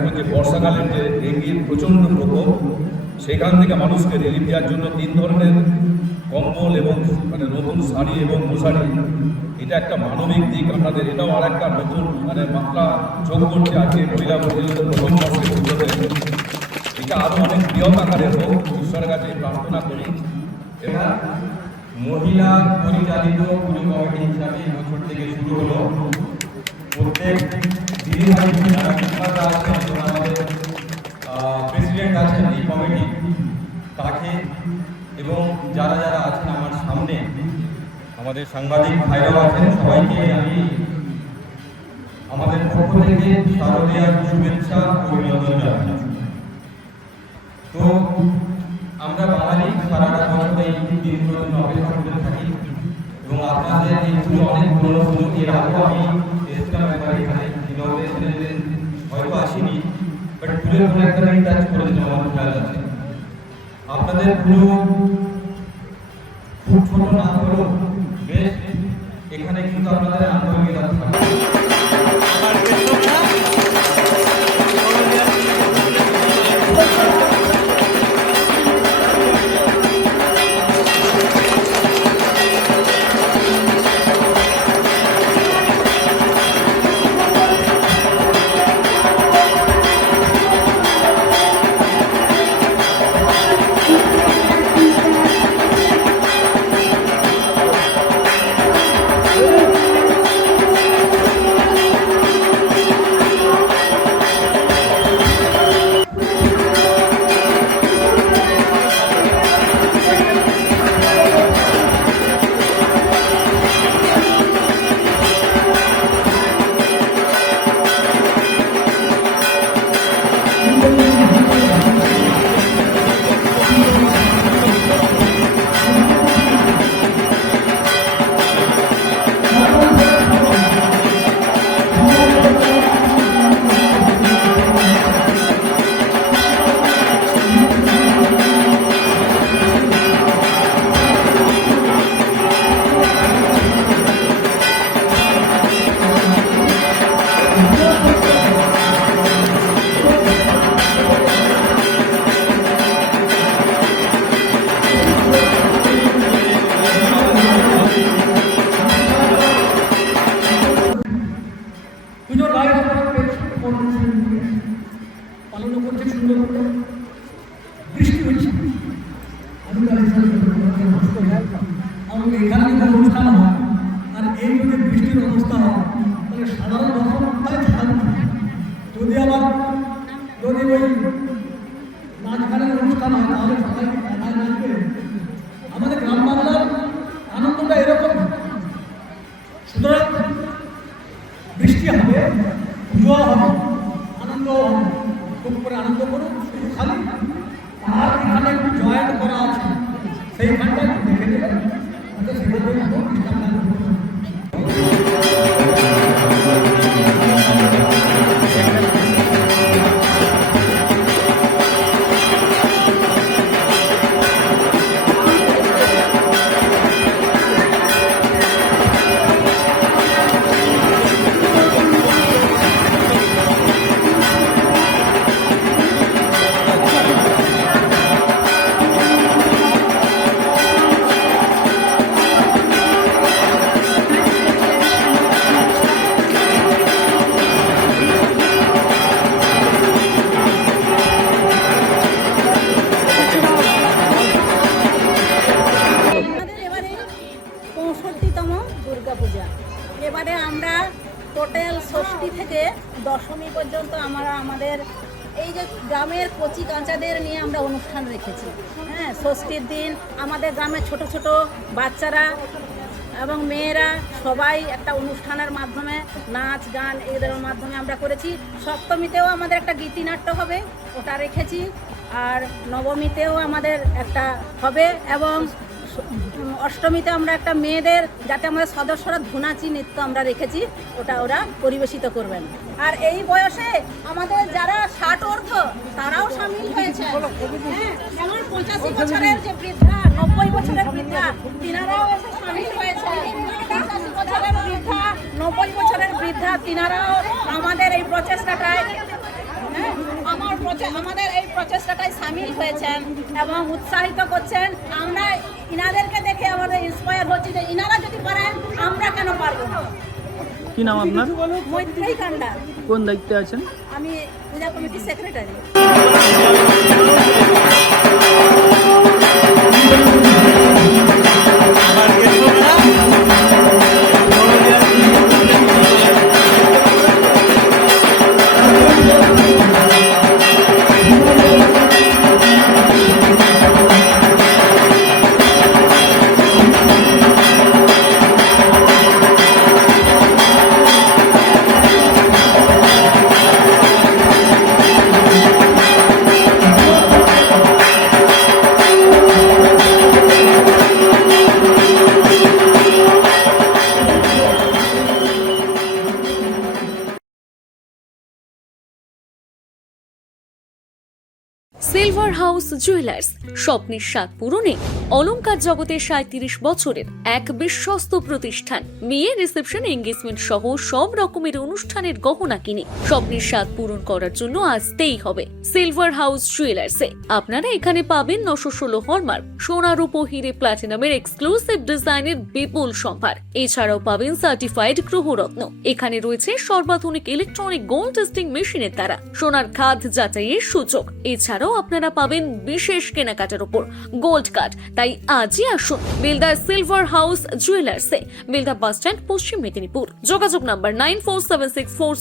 এখন যে বর্ষাকালের যে ডেঙ্গির প্রচণ্ড প্রকোপ, সেখান থেকে মানুষকে রিলিফ দেওয়ার জন্য তিন ধরনের কম্বল এবং মানে নতুন শাড়ি এবং মশারি। এটা একটা মানবিক দিক, আপনাদের এটাও আর একটা নতুন মানে মাত্রা যোগ করছে আজকে মহিলা এটা আরও অনেক বৃহৎ আকারে হোক, ঈশ্বরের কাছে প্রার্থনা করি। এবং মহিলা পরিচালিত পুজো কমিটি হিসাবে বছর থেকে শুরু হলো। প্রত্যেক আমাদের প্রেসিডেন্ট আছেন এই কমিটি তাকে এবং যারা যারা আছেন আমার সামনে, আমাদের সাংবাদিক ভাইরাও আছেন, সবাইকে আমি আমাদের পক্ষ থেকে শারদীয়ার শুভেচ্ছা অভিনন্দন জানাই তো আমরা বাঙালি, সারাটা বছর এই দিনগুলোর জন্য অপেক্ষা করে থাকি এবং আপনাদের এই অনেক পুরনো পুজো, এর আগেও আমি ইনগ্রেশনের হয়তো আসিনি বাট পুজোর কোনো একটা দিন টাচ আমার খেয়াল আছে আপনাদের পুজো খুব ছোট না হলেও বেশ এখানে কিন্তু আপনাদের আন্তরিকতা থাকে পুজোর গায়ে আপনারা পালন করছে সুন্দর করে। বৃষ্টি হচ্ছে। আমি এখানে যদি অনুষ্ঠান হয় আর এই যদি বৃষ্টির অবস্থা হয়। তাহলে সাধারণ দর্শক কোথায় থাকবে যদি আবার যদি ওই নাচ গানের অনুষ্ঠান হয়, তাহলে সবাই কোথায় নাচবে আমাদের গ্রাম বাংলার আনন্দটা এরকম সুতরাং বৃষ্টি হবে পুজো হবে আনন্দ হবে করে আনন্দ করুন আমাদের এই যে গ্রামের কচি কাঁচাদের নিয়ে আমরা অনুষ্ঠান রেখেছি। হ্যাঁ ষষ্ঠীর দিন আমাদের গ্রামের ছোট ছোট বাচ্চারা এবং মেয়েরা সবাই একটা অনুষ্ঠানের মাধ্যমে নাচ, গান এদের মাধ্যমে আমরা করেছি। সপ্তমীতেও আমাদের একটা গীতিনাট্য হবে, ওটা রেখেছি। আর নবমীতেও আমাদের একটা হবে এবং অষ্টমীতে আমরা একটা মেয়েদের যাতে আমাদের সদস্যরা ধুনাচি নৃত্য আমরা রেখেছি ওটা ওরা পরিবেশিত করবেন। আর এই বয়সে আমাদের যারা ষাট অর্ধ তারাও সামিল হয়েছে। হ্যাঁ, যেমন পঁচাশি বছরের যে বৃদ্ধা নব্বই বছরের বৃদ্ধা তিনারাও এসে সামিল হয়েছে। বৃদ্ধা নব্বই বছরের বৃদ্ধা তিনারাও আমাদের এই প্রচেষ্টাটায় আমাদের এই প্রচেষ্টাটায় সামিল হয়েছেন এবং উৎসাহিত করছেন। আমরা ইনাদেরকে দেখে আমাদের ইন্সপায়ার হচ্ছে যে ইনারা যদি পারেন আমরা কেন পারব না? কি নাম আপনার? মৈত্রী কান্ডা। কোন দায়িত্বে আছেন? আমি পূজা কমিটির সেক্রেটারি সিলভার হাউস জুয়েলার্স স্বপ্নের স্বাদ পূরণে অলংকার জগতের সাঁত্রিশ বছরের এক বিশ্বস্ত প্রতিষ্ঠান। বিয়ে রিসেপশন এঙ্গেজমেন্ট সহ সব রকমের অনুষ্ঠানের গহনা কিনে স্বপ্নের স্বাদ পূরণ করার জন্য আসতেই হবে সিলভার হাউস জুয়েলার্সে আপনারা এখানে পাবেন নশো ষোলো হলমার্ক সোনার উপর হিরে প্লাটিনামের এক্সক্লুসিভ ডিজাইনের বিপুল সম্ভার। এছাড়াও পাবেন সার্টিফাইড গ্রহরত্ন। এখানে রয়েছে সর্বাধুনিক ইলেকট্রনিক গোল্ড টেস্টিং মেশিনের দ্বারা। সোনার খাদ যাচাইয়ের সূচক এছাড়াও আপনারা পাবেন বিশেষ কেনাকাটার উপর। Gold card. তাই আজই আসুন Bilda silver house জুয়েলার্সে। Bilda bus stand, Paschim Medinipur. যোগাযোগ number nine four seven six four